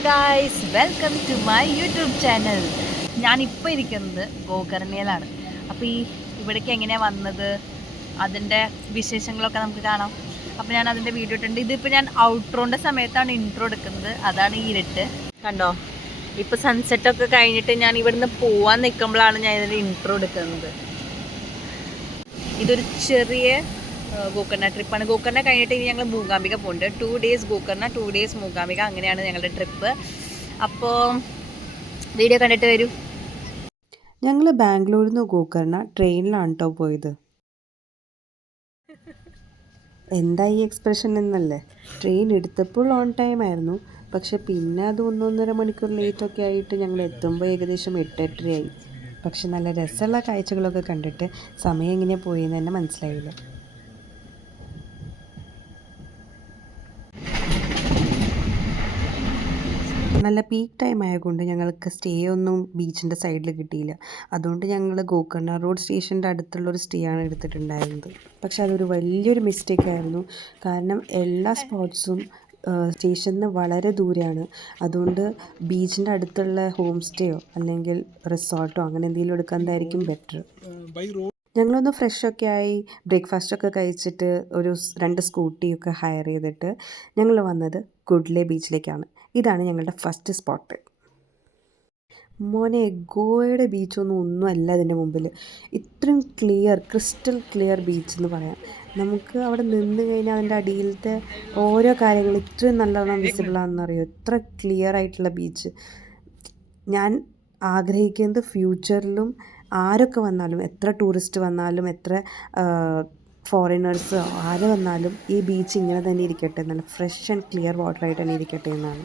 Guys, welcome to my YouTube channel. ഞാനിപ്പോൾ ഇരിക്കുന്നത് ഗോകർണയിലാണ്. അപ്പോൾ ഇവിടേക്ക് എങ്ങനെയാണ് വന്നത്, അതിൻ്റെ വിശേഷങ്ങളൊക്കെ നമുക്ക് കാണാം. അപ്പോൾ ഞാൻ അതിൻ്റെ വീഡിയോ ഇട്ടുണ്ട്. ഇതിപ്പോൾ ഞാൻ ഔട്ട്രോൻ്റെ സമയത്താണ് ഇൻട്രോ എടുക്കുന്നത്. അതാണ് ഈ ഇരുട്ട് കണ്ടോ. ഇപ്പോൾ സൺസെറ്റൊക്കെ കഴിഞ്ഞിട്ട് ഞാൻ ഇവിടുന്ന് പോവാൻ നിൽക്കുമ്പോഴാണ് ഞാൻ ഇതിൻ്റെ ഇൻട്രോ എടുക്കുന്നത്. ഇതൊരു ചെറിയ ഗോകർണ ട്രിപ്പാണ്. ഗോകർണ കഴിഞ്ഞിട്ട് ഇനി ഞങ്ങൾ മൂകാംബിക പോകുന്നുണ്ട്. 2 days ഗോകർണ, 2 days മൂകാംബിക, അങ്ങനെയാണ് ഞങ്ങളുടെ ട്രിപ്പ്. അപ്പോൾ വീഡിയോ കണ്ടിട്ട് വരൂ. ഞങ്ങൾ ബാംഗ്ലൂരിൽ നിന്ന് ഗോകർണ ട്രെയിനിലാണ് കേട്ടോ പോയത്. എന്താ ഈ എക്സ്പ്രഷൻ എന്നല്ലേ, ട്രെയിൻ എടുത്തപ്പോൾ ഓൺ ടൈം ആയിരുന്നു, പക്ഷെ പിന്നെ അത് 1.5 മണിക്കൂർ ലേറ്റൊക്കെ ആയിട്ട് ഞങ്ങൾ എത്തുമ്പോൾ ഏകദേശം 8-8:30 പക്ഷെ നല്ല രസമുള്ള കാഴ്ചകളൊക്കെ കണ്ടിട്ട് സമയം എങ്ങനെ പോയെന്ന് തന്നെ മനസ്സിലായില്ല. നല്ല പീക്ക് ടൈം ആയതുകൊണ്ട് ഞങ്ങൾക്ക് സ്റ്റേ ഒന്നും ബീച്ചിൻ്റെ സൈഡിൽ കിട്ടിയില്ല. അതുകൊണ്ട് ഞങ്ങൾ ഗോകർണ റോഡ് സ്റ്റേഷൻ്റെ അടുത്തുള്ളൊരു സ്റ്റേ ആണ് എടുത്തിട്ടുണ്ടായിരുന്നത്. പക്ഷെ അതൊരു വലിയൊരു മിസ്റ്റേക്ക് ആയിരുന്നു. കാരണം എല്ലാ സ്പോട്ട്സും സ്റ്റേഷനിൽ നിന്ന് വളരെ ദൂരെയാണ്. അതുകൊണ്ട് ബീച്ചിൻ്റെ അടുത്തുള്ള ഹോം സ്റ്റേയോ അല്ലെങ്കിൽ റിസോർട്ടോ അങ്ങനെ എന്തെങ്കിലും എടുക്കുന്നതായിരിക്കും ബെറ്റർ. ഞങ്ങളൊന്ന് ഫ്രഷൊക്കെ ആയി ബ്രേക്ക്ഫാസ്റ്റൊക്കെ കഴിച്ചിട്ട് ഒരു 2 സ്കൂട്ടിയൊക്കെ ഹയർ ചെയ്തിട്ട് ഞങ്ങൾ വന്നത് കുഡ്ലെ ബീച്ചിലേക്കാണ്. ഇതാണ് ഞങ്ങളുടെ ഫസ്റ്റ് സ്പോട്ട്. മോനെ, ഗോവയുടെ ഒന്നും അല്ല അതിൻ്റെ മുമ്പിൽ. ഇത്രയും ക്രിസ്റ്റൽ ക്ലിയർ ബീച്ച് എന്ന് പറയാം. നമുക്ക് അവിടെ നിന്ന് കഴിഞ്ഞാൽ അതിൻ്റെ അടിയിലത്തെ ഓരോ കാര്യങ്ങളും ഇത്രയും നല്ലോണം വിസിബിളാണെന്നറിയോ. ഇത്ര ക്ലിയർ ആയിട്ടുള്ള ബീച്ച് ഞാൻ ആഗ്രഹിക്കുന്നത് ഫ്യൂച്ചറിലും ആരൊക്കെ വന്നാലും, എത്ര ടൂറിസ്റ്റ് വന്നാലും, എത്ര ഫോറിനേഴ്സ് ആര് വന്നാലും ഈ ബീച്ച് ഇങ്ങനെ തന്നെ ഇരിക്കട്ടെ, നല്ല ഫ്രഷ് ആൻഡ് ക്ലിയർ വാട്ടറായിട്ട് തന്നെ ഇരിക്കട്ടെ എന്നാണ്.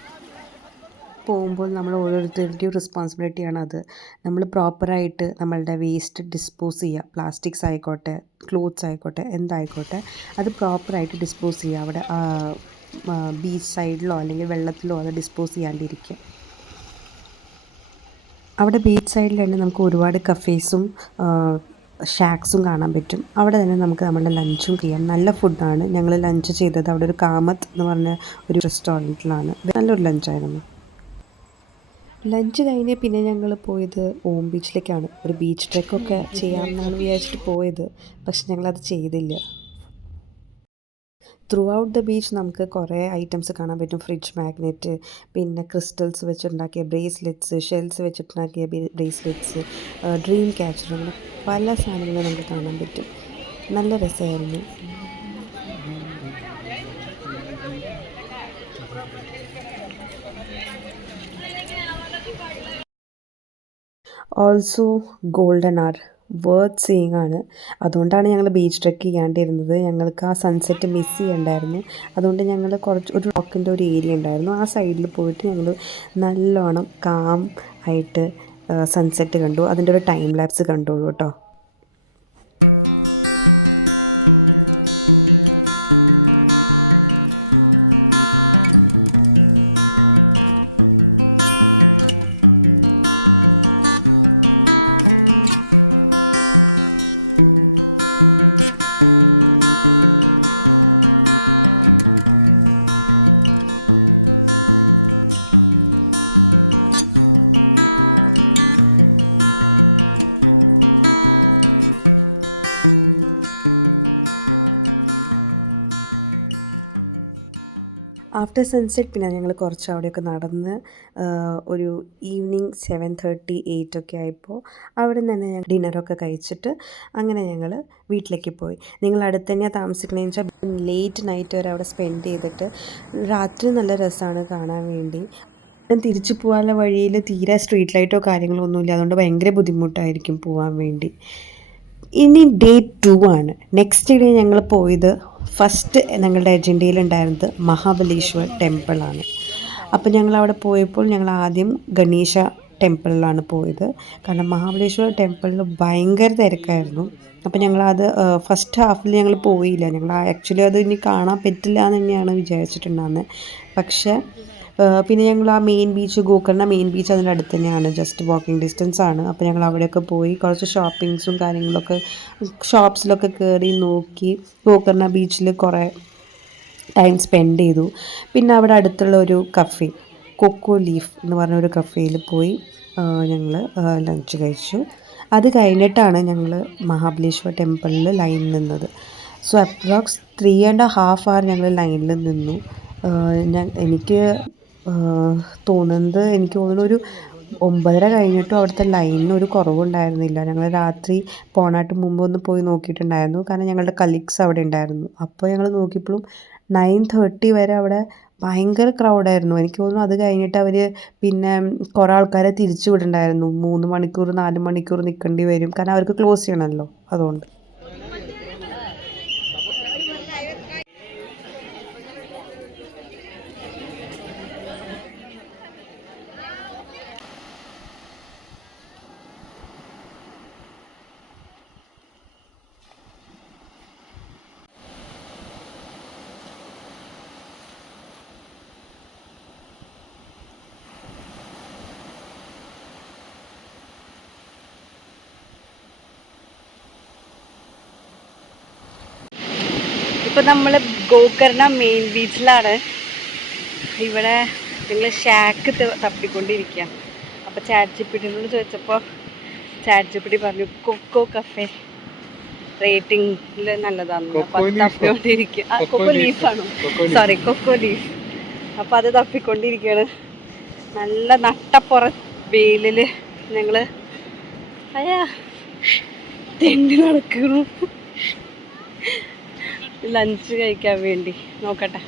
പോകുമ്പോൾ നമ്മൾ ഓരോരുത്തരുടെയും റെസ്പോൺസിബിലിറ്റിയാണ് അത്. നമ്മൾ പ്രോപ്പറായിട്ട് നമ്മളുടെ വേസ്റ്റ് ഡിസ്പോസ് ചെയ്യുക. പ്ലാസ്റ്റിക്സ് ആയിക്കോട്ടെ, ക്ലോത്ത്സ് ആയിക്കോട്ടെ, എന്തായിക്കോട്ടെ, അത് പ്രോപ്പറായിട്ട് ഡിസ്പോസ് ചെയ്യുക. അവിടെ ബീച്ച് സൈഡിലോ അല്ലെങ്കിൽ വെള്ളത്തിലോ അത് ഡിസ്പോസ് ചെയ്യാണ്ടിരിക്കുക. അവിടെ ബീച്ച് സൈഡിൽ തന്നെ നമുക്ക് ഒരുപാട് കഫേസും ഷാക്സും കാണാൻ പറ്റും. അവിടെ തന്നെ നമുക്ക് നമ്മുടെ ലഞ്ചും ചെയ്യാം. നല്ല ഫുഡാണ്. ഞങ്ങൾ ലഞ്ച് ചെയ്തത് അവിടെ ഒരു കാമത്ത് എന്ന് പറഞ്ഞ ഒരു റെസ്റ്റോറൻറ്റിലാണ്. നല്ലൊരു ലഞ്ചായിരുന്നു. ലഞ്ച് കഴിഞ്ഞ് പിന്നെ ഞങ്ങൾ പോയത് ഓം ബീച്ചിലേക്കാണ്. ഒരു ബീച്ച് ട്രെക്കൊക്കെ ചെയ്യാമെന്നാണ് വിചാരിച്ചിട്ട് പോയത്, പക്ഷെ ഞങ്ങളത് ചെയ്തില്ല. ത്രൂ ഔട്ട് ദ ബീച്ച് നമുക്ക് കുറേ ഐറ്റംസ് കാണാൻ പറ്റും. ഫ്രിഡ്ജ് മാഗ്നറ്റ്, പിന്നെ ക്രിസ്റ്റൽസ് വെച്ചുണ്ടാക്കിയ ബ്രേസ്ലെറ്റ്സ്, ഷെൽസ് വെച്ചിട്ടുണ്ടാക്കിയ ബ്രേസ്ലെറ്റ്സ്, ഡ്രീം ക്യാച്ചർ, അങ്ങനെ പല സാധനങ്ങളും നമുക്ക് കാണാൻ പറ്റും. നല്ല രസമായിരുന്നു. Also golden hour worth seeing ആണ്. അതുകൊണ്ടാണ് ഞങ്ങൾ ബീച്ച് ട്രെക്ക് ചെയ്യാണ്ടിരുന്നത്. ഞങ്ങൾക്ക് ആ സൺസെറ്റ് മിസ് ചെയ്യണ്ടായിരുന്നു. അതുകൊണ്ട് ഞങ്ങൾ ഒരു റോക്കിൻ്റെ ഒരു ഏരിയ ഉണ്ടായിരുന്നു, ആ സൈഡിൽ പോയിട്ട് ഞങ്ങൾ നല്ലോണം കാം ആയിട്ട് സൺസെറ്റ് കണ്ടു. അതിൻ്റെ ഒരു ടൈം ലാപ്സ് കണ്ടോളൂ കേട്ടോ. ആഫ്റ്റർ സൺസെറ്റ് പിന്നെ ഞങ്ങൾ കുറച്ച് അവിടെയൊക്കെ നടന്ന് ഒരു ഈവനിങ് 7:30-8 ഒക്കെ ആയപ്പോൾ അവിടെ നിന്ന് തന്നെ ഞങ്ങൾ ഡിന്നറൊക്കെ കഴിച്ചിട്ട് അങ്ങനെ ഞങ്ങൾ വീട്ടിലേക്ക് പോയി. നിങ്ങൾ അടുത്ത് തന്നെയാണ് താമസിക്കണമെന്ന് വെച്ചാൽ ലേറ്റ് നൈറ്റ് വരെ അവിടെ സ്പെൻഡ് ചെയ്തിട്ട് രാത്രി നല്ല രസമാണ് കാണാൻ വേണ്ടി. തിരിച്ചു പോകാനുള്ള വഴിയിൽ തീരെ സ്ട്രീറ്റ് ലൈറ്റോ കാര്യങ്ങളോ ഒന്നുമില്ല. അതുകൊണ്ട് ഭയങ്കര ബുദ്ധിമുട്ടായിരിക്കും പോകാൻ വേണ്ടി. ഇനി ഡേ 2 ആണ്. നെക്സ്റ്റ് ഡേ ഞങ്ങൾ പോയത് ഫസ്റ്റ് ഞങ്ങളുടെ അജണ്ടയിലുണ്ടായിരുന്നത് മഹാബലേശ്വർ ടെമ്പിളാണ്. അപ്പോൾ ഞങ്ങൾ അവിടെ പോയപ്പോൾ ഞങ്ങൾ ആദ്യം ഗണേശ ടെമ്പിളിലാണ് പോയത്. കാരണം മഹാബലേശ്വർ ടെമ്പിളിൽ ഭയങ്കര തിരക്കായിരുന്നു. അപ്പോൾ ഞങ്ങളത് ഫസ്റ്റ് ഹാഫിൽ ഞങ്ങൾ പോയില്ല. ഞങ്ങൾ ആക്ച്വലി അത് ഇനി കാണാൻ പറ്റില്ല എന്ന് തന്നെയാണ് വിചാരിച്ചിട്ടുണ്ടായിരുന്നത്. പക്ഷേ പിന്നെ ഞങ്ങൾ ആ main beach, Gokarna main beach അതിൻ്റെ അടുത്ത് തന്നെയാണ്, ജസ്റ്റ് വാക്കിംഗ് ഡിസ്റ്റൻസ് ആണ്. അപ്പോൾ ഞങ്ങൾ അവിടെയൊക്കെ പോയി കുറച്ച് ഷോപ്പിങ്സും കാര്യങ്ങളൊക്കെ ഷോപ്സിലൊക്കെ കയറി നോക്കി ഗോകർണ ബീച്ചിൽ കുറേ ടൈം സ്പെൻഡ് ചെയ്തു. പിന്നെ അവിടെ അടുത്തുള്ള ഒരു കഫേ, കൊക്കോ ലീഫ് എന്ന് പറഞ്ഞൊരു കഫേയിൽ പോയി ഞങ്ങൾ ലഞ്ച് കഴിച്ചു. അത് കഴിഞ്ഞിട്ടാണ് ഞങ്ങൾ മഹാബലേശ്വർ ടെമ്പിളിൽ ലൈൻ നിന്നത്. സോ അപ്രോക്സ് 3.5 hour ഞങ്ങൾ ലൈനിൽ നിന്നു. എനിക്ക് തോന്നുന്നു ഒരു 9:30 കഴിഞ്ഞിട്ടും അവിടുത്തെ ലൈനിന് ഒരു കുറവുണ്ടായിരുന്നില്ല. ഞങ്ങൾ രാത്രി പോണായിട്ട് മുമ്പ് ഒന്ന് പോയി നോക്കിയിട്ടുണ്ടായിരുന്നു, കാരണം ഞങ്ങളുടെ കലീഗ്സ് അവിടെ ഉണ്ടായിരുന്നു. അപ്പോൾ ഞങ്ങൾ നോക്കിയപ്പോഴും 9:30 വരെ അവിടെ ഭയങ്കര ക്രൗഡായിരുന്നു. എനിക്ക് തോന്നുന്നു അത് കഴിഞ്ഞിട്ട് അവർ പിന്നെ കുറേ ആൾക്കാരെ തിരിച്ചു വിടണ്ടായിരുന്നു. 3 മണിക്കൂർ 4 മണിക്കൂർ നിൽക്കേണ്ടി വരും, കാരണം അവർക്ക് ക്ലോസ് ചെയ്യണമല്ലോ, അതുകൊണ്ട്. ഇപ്പോൾ നമ്മൾ ഗോകർണ മെയിൻ ബീച്ചിലാണ്. ഇവിടെ നിങ്ങൾ ഷാക്ക് തപ്പിക്കൊണ്ടിരിക്കുക. അപ്പോൾ ചാറ്റ്ജിപിടിനോട് ചോദിച്ചപ്പോൾ ചാറ്റ്ജിപിടി പറഞ്ഞു കൊക്കോ കഫേ റേറ്റിംഗിൽ നല്ലതാണ്. അപ്പോൾ അത് തപ്പിക്കൊണ്ടിരിക്കുക. കൊക്കോ ലീഫാണോ? Sorry, coco leaf. അപ്പോൾ അത് തപ്പിക്കൊണ്ടിരിക്കുകയാണ്. നല്ല നട്ടപ്പുറ വെയിലിൽ ഞങ്ങൾ തെണ്ടി നടക്കുന്നു ലഞ്ച് കഴിക്കാൻ വേണ്ടി. നോക്കട്ടെ.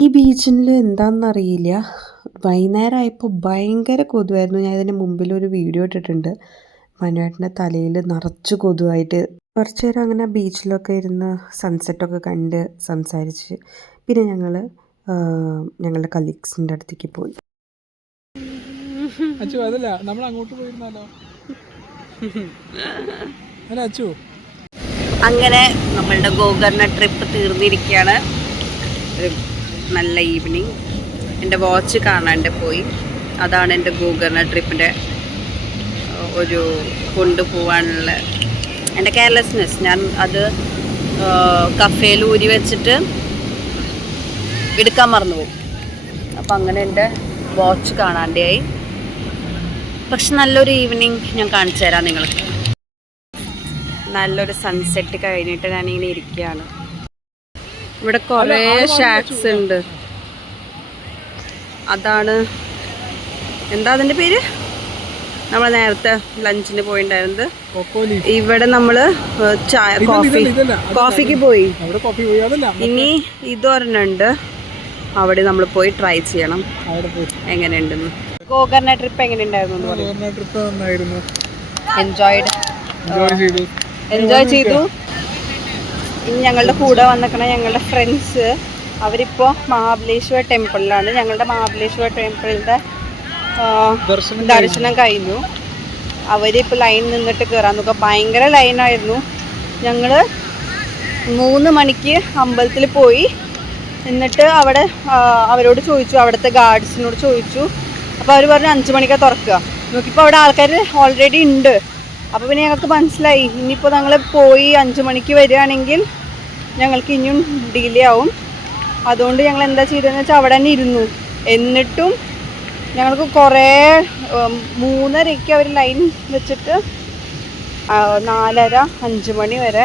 ഈ ബീച്ചിൽ എന്താണെന്നറിയില്ല, വൈകുന്നേരമായപ്പോൾ ഭയങ്കര കൊതുവായിരുന്നു. ഞാൻ ഇതിന് മുമ്പിലൊരു വീഡിയോ ഇട്ടിട്ടുണ്ട്. മനുവേട്ടൻ്റെ തലയിൽ നിറച്ച് കൊതുവായിട്ട്. കുറച്ച് നേരം അങ്ങനെ ബീച്ചിലൊക്കെ ഇരുന്ന് സൺസെറ്റൊക്കെ കണ്ട് സംസാരിച്ച് പിന്നെ ഞങ്ങൾ ഞങ്ങളുടെ കലീഗ്സിൻ്റെ അടുത്തേക്ക് പോയി. അതല്ല, നമ്മൾ അങ്ങോട്ട് പോയിരുന്നല്ലോ. അങ്ങനെ നമ്മളുടെ ഗോകർണ ട്രിപ്പ് തീർന്നിരിക്കുകയാണ്. ഒരു നല്ല ഈവനിങ്. എൻ്റെ വാച്ച് കാണാണ്ട് പോയി. അതാണ് എൻ്റെ ഗോകർണ ട്രിപ്പിൻ്റെ ഒരു കൊണ്ടുപോകാനുള്ള എൻ്റെ കെയർലെസ്നെസ്. ഞാൻ അത് കഫേയിൽ ഊരി വെച്ചിട്ട് എടുക്കാൻ മറന്നുപോകും. അപ്പം അങ്ങനെ എൻ്റെ വാച്ച് കാണാണ്ടായി. പക്ഷെ നല്ലൊരു ഈവനിങ് ഞാൻ കാണിച്ചു തരാം നിങ്ങൾക്ക്. നല്ലൊരു സൺസെറ്റ് കഴിഞ്ഞിട്ട് ഞാനിങ്ങനെ ഇരിക്കുകയാണ്. ഇവിടെ കുറേ ഷാക്സ് ഉണ്ട്. അതാണ് എന്താ അതിൻ്റെ പേര്, നമ്മൾ നേരത്തെ ലഞ്ചിന് പോയിണ്ടായിരുന്നത്. ഇവിടെ നമ്മൾ കോഫിക്ക് പോയി. ഇനി ഇതൊരെണ്ണുണ്ട്, അവിടെ നമ്മൾ പോയി ട്രൈ ചെയ്യണം എങ്ങനെയുണ്ടെന്ന്. ഗോകർണ ട്രിപ്പ് എങ്ങനെ ഉണ്ടായിരുന്നു? എൻജോയ് ചെയ്തു. ഇനി ഞങ്ങളുടെ കൂടെ വന്നിക്കണ ഞങ്ങളുടെ ഫ്രണ്ട്സ് അവരിപ്പോൾ മഹാബലേശ്വർ ടെമ്പിളിലാണ്. ഞങ്ങളുടെ മഹാബലേശ്വർ ടെമ്പിളിൻ്റെ ദർശനം കഴിഞ്ഞു. അവരിപ്പോൾ ലൈൻ നിന്നിട്ട് കയറാൻ നോക്കുക. ഭയങ്കര ലൈനായിരുന്നു. ഞങ്ങൾ 3 മണിക്ക് അമ്പലത്തിൽ പോയി. എന്നിട്ട് അവിടെ അവരോട് ചോദിച്ചു, അവിടുത്തെ ഗാർഡ്സിനോട് ചോദിച്ചു. അപ്പോൾ അവർ പറഞ്ഞു 5 മണിക്കാണ് തുറക്കുക. നോക്കിയപ്പോൾ അവിടെ ആൾക്കാർ ഓൾറെഡി ഉണ്ട്. അപ്പോൾ പിന്നെ ഞങ്ങൾക്ക് മനസ്സിലായി, ഇനിയിപ്പോൾ ഞങ്ങൾ പോയി 5 മണിക്ക് വരികയാണെങ്കിൽ ഞങ്ങൾക്ക് ഇനിയും ഡിലേ ആവും. അതുകൊണ്ട് ഞങ്ങൾ എന്താ ചെയ്തതെന്ന് വെച്ചാൽ അവിടെ തന്നെ ഇരുന്നു. എന്നിട്ടും ഞങ്ങൾക്ക് കുറേ 3:30 അവർ ലൈൻ വെച്ചിട്ട് 4:30-5 മണി വരെ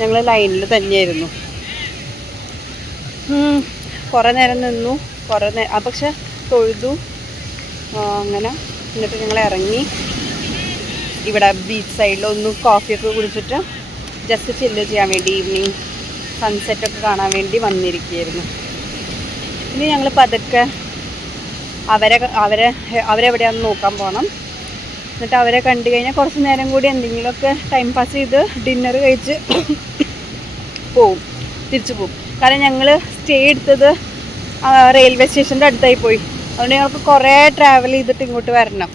ഞങ്ങൾ ലൈനിൽ തന്നെയായിരുന്നു. കുറേ നേരം നിന്നു, പക്ഷെ തൊഴുതു അങ്ങനെ. എന്നിട്ട് ഞങ്ങൾ ഇറങ്ങി ഇവിടെ ബീച്ച് സൈഡിലൊന്ന് കോഫിയൊക്കെ കുടിച്ചിട്ട് ജസ്റ്റ് ചില്ല് ചെയ്യാൻ വേണ്ടി ഈവനിങ് സൺസെറ്റൊക്കെ കാണാൻ വേണ്ടി വന്നിരിക്കുകയായിരുന്നു. ഇനി ഞങ്ങൾ പതുക്കെ അവരെവിടെയാണെന്ന് നോക്കാൻ പോകണം. എന്നിട്ട് അവരെ കണ്ടു കഴിഞ്ഞാൽ കുറച്ച് നേരം കൂടി എന്തെങ്കിലുമൊക്കെ ടൈം പാസ് ചെയ്ത് ഡിന്നർ കഴിച്ച് തിരിച്ചു പോവും. കാരണം ഞങ്ങൾ സ്റ്റേ എടുത്തത് റെയിൽവേ സ്റ്റേഷൻ്റെ അടുത്തായി പോയി. അതുകൊണ്ട് ഞങ്ങൾക്ക് കുറേ ട്രാവൽ ചെയ്തിട്ട് ഇങ്ങോട്ട് വരണം.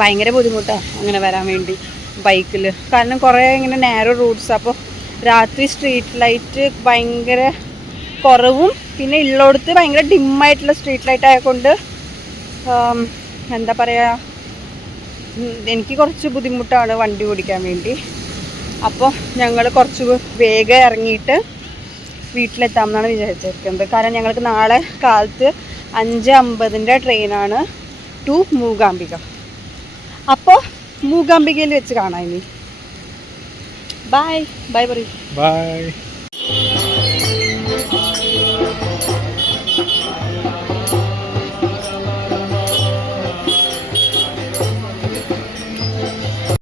ഭയങ്കര ബുദ്ധിമുട്ടാണ് അങ്ങനെ വരാൻ വേണ്ടി ബൈക്കിൽ. കാരണം കുറേ ഇങ്ങനെ നാരോ റൂട്ട്സ്. അപ്പോൾ രാത്രി സ്ട്രീറ്റ് ലൈറ്റ് ഭയങ്കര കുറവും പിന്നെ ഉള്ളിടത്ത് ഭയങ്കര ഡിമ്മായിട്ടുള്ള സ്ട്രീറ്റ് ലൈറ്റ് ആയതുകൊണ്ട് എന്താ പറയുക, എനിക്ക് കുറച്ച് ബുദ്ധിമുട്ടാണ് വണ്ടി ഓടിക്കാൻ വേണ്ടി. അപ്പോൾ ഞങ്ങൾ കുറച്ച് വേഗം ഇറങ്ങിയിട്ട് വീട്ടിലെത്താമെന്നാണ് വിചാരിച്ചിരിക്കുന്നത്. കാരണം ഞങ്ങൾക്ക് നാളെ കാലത്ത് 5:50 ട്രെയിനാണ് ടു മൂകാംബിക. അപ്പോൾ മൂകാംബികയിൽ വെച്ച് കാണാം ഇനി. ബൈ ബൈ പറയും. ബൈ.